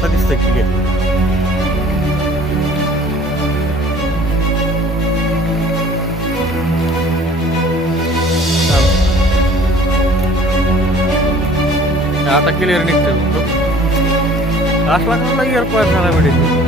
आता दिसतंय की आता क्लिअर निघतोय. असला का एअरपास झाला मिळेल.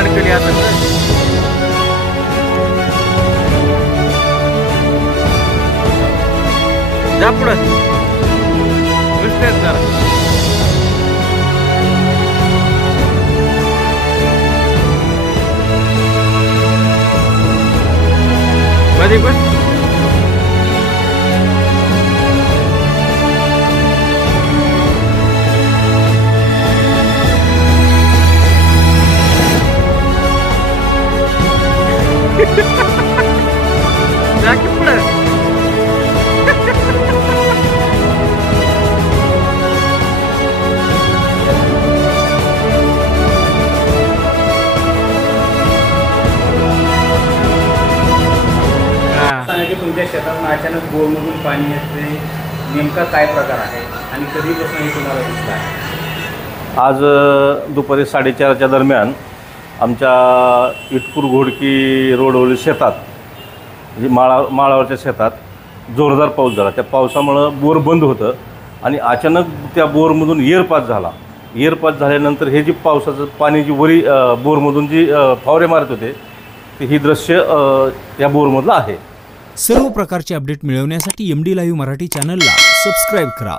अडकली आता जा पुढं जरा मध्ये बस. जा की पुढं. तुमच्या शेतातून अचानक बोरमधून पाणी येते, नेमका काय प्रकार आहे आणि कधीपासून हे तुम्हाला दिसलं आहे? आज दुपारी 4:30च्या दरम्यान आमच्या इटकूर घोडकी रोडवरील शेतात म्हणजे माळावरच्या शेतात जोरदार पाऊस झाला. त्या पावसामुळं बोर बंद होतं आणि अचानक त्या बोरमधून एअरपास झाला. एअरपास झाल्यानंतर हे जी पावसाचं पाणी जी वरी बोरमधून जी फवारे मारत होते ते ही दृश्य या बोरमधलं आहे. सर्व प्रकारचे अपडेट मिळवण्यासाठी MD लाईव्ह मराठी चॅनलला सबस्क्राईब करा.